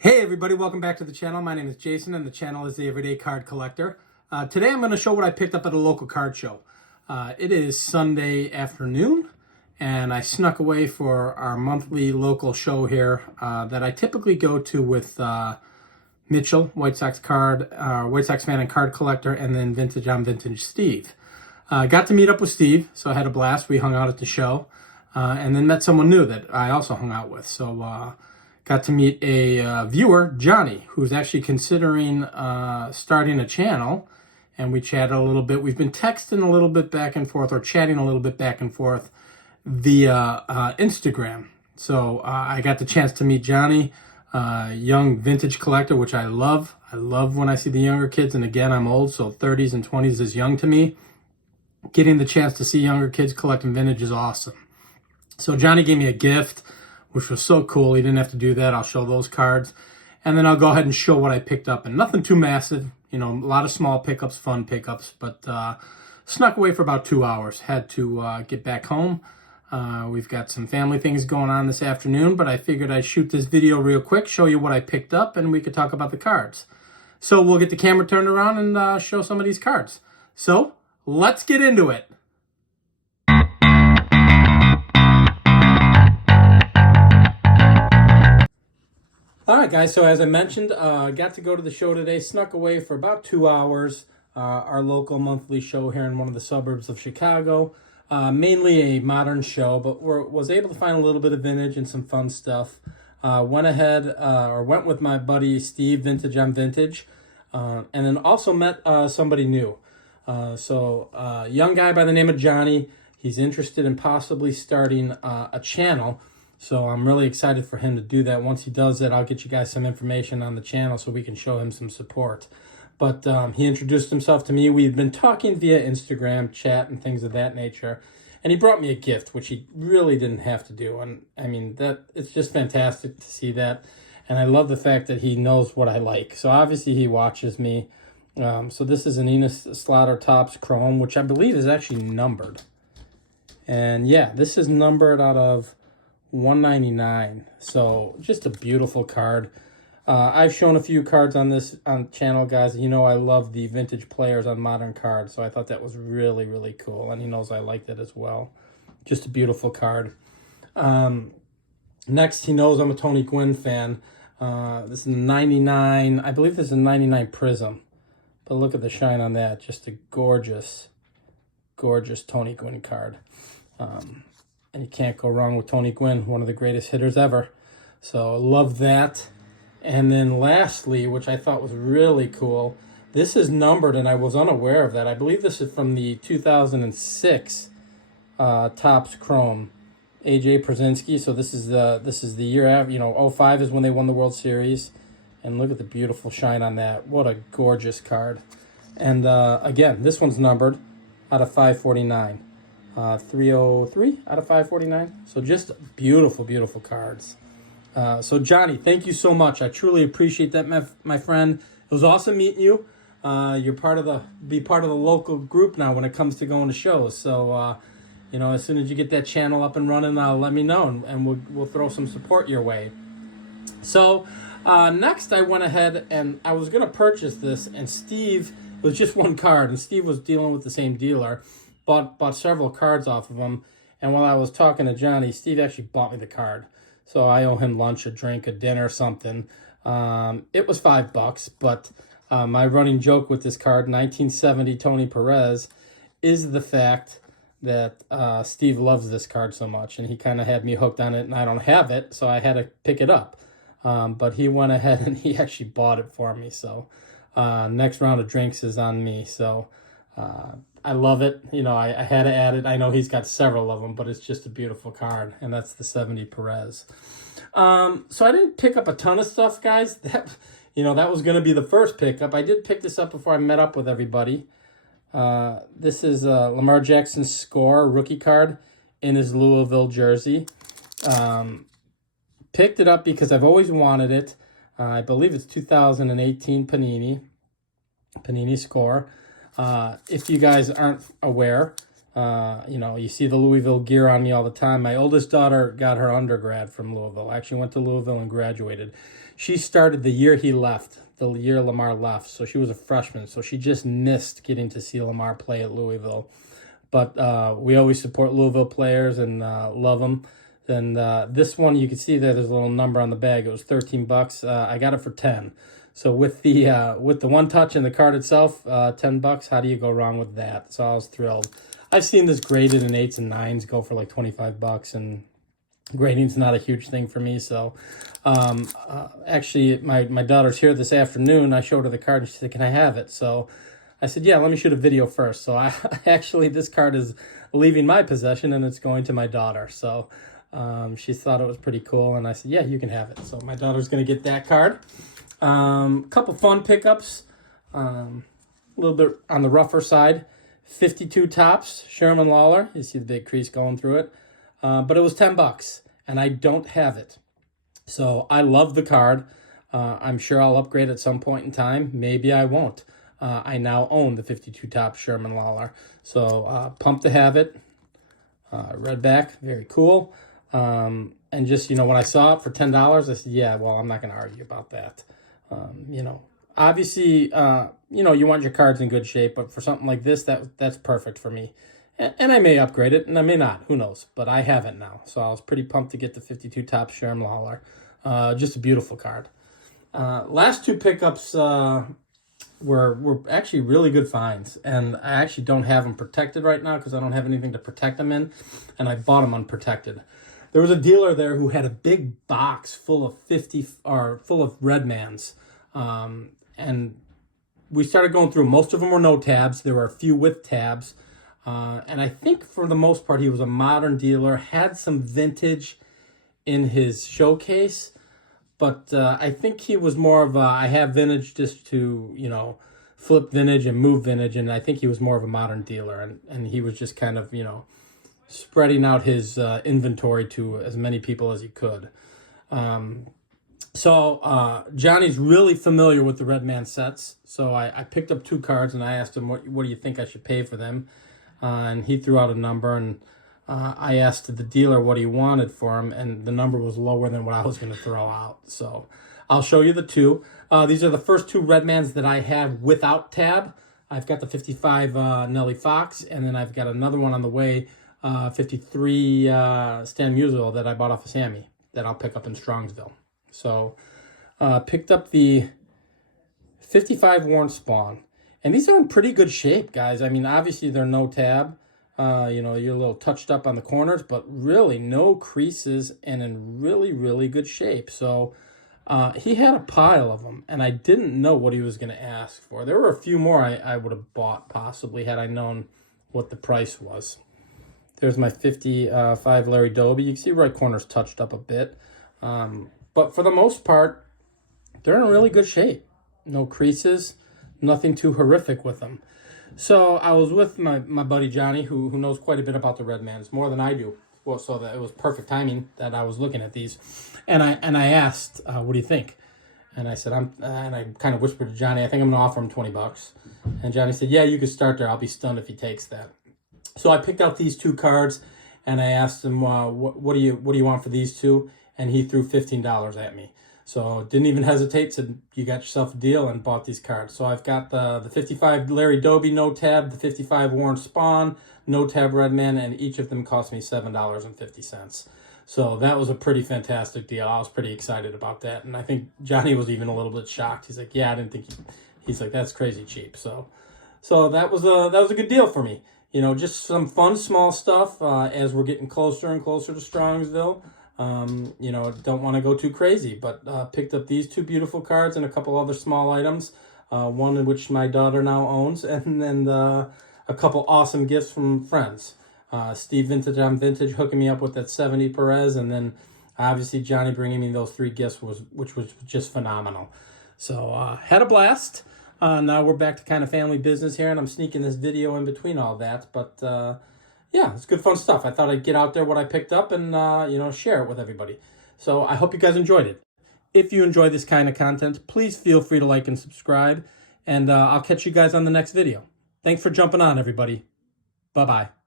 Hey everybody, welcome back to the channel. My name is Jason and the channel is The Everyday Card Collector. Today I'm going to show what I picked up at a local card show. It is Sunday afternoon and I snuck away for our monthly local show here that I typically go to with Mitchell, White Sox fan and card collector, and then Vintage on Vintage Steve. Got to meet up with Steve, so I had a blast. We hung out at the show and then met someone new that I also hung out with. So got to meet a viewer, Johnny, who's actually considering starting a channel, and we chatted a little bit. We've been texting a little bit back and forth, or chatting a little bit back and forth via Instagram. So I got the chance to meet Johnny, young vintage collector, which I love. I love when I see the younger kids, and again, I'm old, so 30s and 20s is young to me. Getting the chance to see younger kids collecting vintage is awesome. So Johnny gave me a gift, which was so cool. He didn't have to do that. I'll show those cards. And then I'll go ahead and show what I picked up. And nothing too massive. You know, a lot of small pickups, fun pickups. But snuck away for about 2 hours. Had to get back home. We've got some family things going on this afternoon. But I figured I'd shoot this video real quick, show you what I picked up, and we could talk about the cards. So we'll get the camera turned around and show some of these cards. So let's get into it. All right, guys, so as I mentioned, got to go to the show today, snuck away for about 2 hours, our local monthly show here in one of the suburbs of Chicago. Mainly a modern show, but was able to find a little bit of vintage and some fun stuff. Went with my buddy Steve, Vintage on Vintage, and then also met somebody new. Young guy by the name of Johnny. He's interested in possibly starting a channel. So I'm really excited for him to do that. Once he does that, I'll get you guys some information on the channel so we can show him some support. But he introduced himself to me. We've been talking via Instagram, chat, and things of that nature. And he brought me a gift, which he really didn't have to do. And I mean, it's just fantastic to see that. And I love the fact that he knows what I like. So obviously he watches me. So this is an Enos Slaughter Topps Chrome, which I believe is actually numbered. And yeah, this is numbered out of 199. So just a beautiful card. I've shown a few cards on this channel, guys. You know I love the vintage players on modern cards, so I thought that was really, really cool, and he knows I like that as well. Just a beautiful card. Next, he knows I'm a Tony Gwynn fan. This is a 99, I believe this is a 99 Prism, but look at the shine on that. Just a gorgeous, gorgeous Tony Gwynn card. And you can't go wrong with Tony Gwynn, one of the greatest hitters ever. So love that. And then lastly, which I thought was really cool, this is numbered, and I was unaware of that. I believe this is from the 2006 Topps Chrome, AJ Pierzynski. So this is the year after, you know, 05 is when they won the World Series. And look at the beautiful shine on that. What a gorgeous card. And again, this one's numbered out of 549. 303 out of 549. So just beautiful, beautiful cards. So Johnny, thank you so much. I truly appreciate that, my friend. It was awesome meeting you. You're part of the local group now when it comes to going to shows. So you know, as soon as you get that channel up and running, let me know, and we'll throw some support your way. So next, I went ahead and I was gonna purchase this, and Steve, it was just one card, and Steve was dealing with the same dealer. Bought several cards off of him, and while I was talking to Johnny, Steve actually bought me the card. So I owe him lunch, a drink, a dinner, something. It was $5, but my running joke with this card, 1970 Tony Perez, is the fact that Steve loves this card so much, and he kind of had me hooked on it, and I don't have it, so I had to pick it up. But he went ahead and he actually bought it for me. So next round of drinks is on me. So I love it. You know, I had to add it. I know he's got several of them, but it's just a beautiful card, and that's the 70 Perez. So I didn't pick up a ton of stuff, guys. That was going to be the first pickup. I did pick this up before I met up with everybody. This is Lamar Jackson's score rookie card in his Louisville jersey. Picked it up because I've always wanted it. I believe it's 2018 Panini score. If you guys aren't aware, You know, you see the Louisville gear on me all the time. My oldest daughter got her undergrad from Louisville. Actually went to Louisville and graduated. She started the year he left, the year Lamar left. So she was a freshman. So she just missed getting to see Lamar play at Louisville. But we always support Louisville players and love them. And this one, you can see that there's a little number on the bag. It was 13 bucks. I got it for 10. So with the one touch and the card itself, 10 bucks. How do you go wrong with that? So I was thrilled. I've seen this graded in 8s and 9s go for like 25 bucks, and grading's not a huge thing for me. So actually, my daughter's here this afternoon. I showed her the card and she said, "Can I have it?" So I said, "Yeah, let me shoot a video first." So I actually, this card is leaving my possession and it's going to my daughter. So she thought it was pretty cool, and I said, "Yeah, you can have it." So my daughter's going to get that card. Couple fun pickups, a little bit on the rougher side. 52 Topps, Sherman Lawler. You see the big crease going through it. But it was 10 bucks, and I don't have it. So I love the card. I'm sure I'll upgrade at some point in time. Maybe I won't. I now own the 52 Topps Sherman Lawler. So pumped to have it. Red back, very cool. And just, you know, when I saw it for $10, I said, yeah, well, I'm not going to argue about that. You know, obviously, you know, you want your cards in good shape, but for something like this, that's perfect for me. And I may upgrade it, and I may not. Who knows? But I have it now. So I was pretty pumped to get the 52 Topps Sherman Lawler. Just a beautiful card. Last two pickups were actually really good finds. And I actually don't have them protected right now because I don't have anything to protect them in. And I bought them unprotected. There was a dealer there who had a big box full of full of Redmans. And we started going through. Most of them were no tabs. There were a few with tabs. And I think for the most part, he was a modern dealer, had some vintage in his showcase. But I think he was more of a, I have vintage just to, you know, flip vintage and move vintage. And I think he was more of a modern dealer. And he was just kind of, you know, spreading out his inventory to as many people as he could. So Johnny's really familiar with the Redman sets. So I picked up two cards and I asked him, what do you think I should pay for them? And he threw out a number, and I asked the dealer what he wanted for him, and the number was lower than what I was going to throw out. So I'll show you the two. These are the first two Redmans that I have without tab. I've got the 55 Nellie Fox, and then I've got another one on the way, 53 Stan Musial that I bought off of Sammy that I'll pick up in Strongsville. So picked up the 55 Warren Spawn. And these are in pretty good shape, guys. I mean, obviously they're no tab. You know, you're a little touched up on the corners, but really no creases and in really, really good shape. So he had a pile of them, and I didn't know what he was going to ask for. There were a few more I would have bought possibly had I known what the price was. There's my 55 Larry Doby. You can see right corner's touched up a bit. But for the most part, they're in really good shape. No creases. Nothing too horrific with them. So I was with my buddy Johnny, who knows quite a bit about the Redmans, more than I do. Well, so that it was perfect timing that I was looking at these, and I asked, "What do you think?" And I said, and I kind of whispered to Johnny, "I think I'm gonna offer him $20." And Johnny said, "Yeah, you could start there. I'll be stunned if he takes that." So I picked out these two cards, and I asked him, "What do you want for these two?" And he threw $15 at me. So didn't even hesitate, said, "You got yourself a deal," and bought these cards. So I've got the 55 Larry Doby, no tab, the 55 Warren Spawn, no tab Redman, and each of them cost me $7.50. So that was a pretty fantastic deal. I was pretty excited about that. And I think Johnny was even a little bit shocked. He's like, "Yeah, I didn't think he's like, that's crazy cheap." So that was a good deal for me. You know, just some fun, small stuff as we're getting closer and closer to Strongsville. You know, don't want to go too crazy, but picked up these two beautiful cards and a couple other small items, one in which my daughter now owns, and then a couple awesome gifts from friends. Steve Vintage on Vintage hooking me up with that 70 Perez, and then obviously Johnny bringing me those three gifts, which was just phenomenal. So had a blast. Now we're back to kind of family business here, and I'm sneaking this video in between all that, but yeah, it's good fun stuff. I thought I'd get out there what I picked up and, you know, share it with everybody. So I hope you guys enjoyed it. If you enjoy this kind of content, please feel free to like and subscribe. And I'll catch you guys on the next video. Thanks for jumping on, everybody. Bye-bye.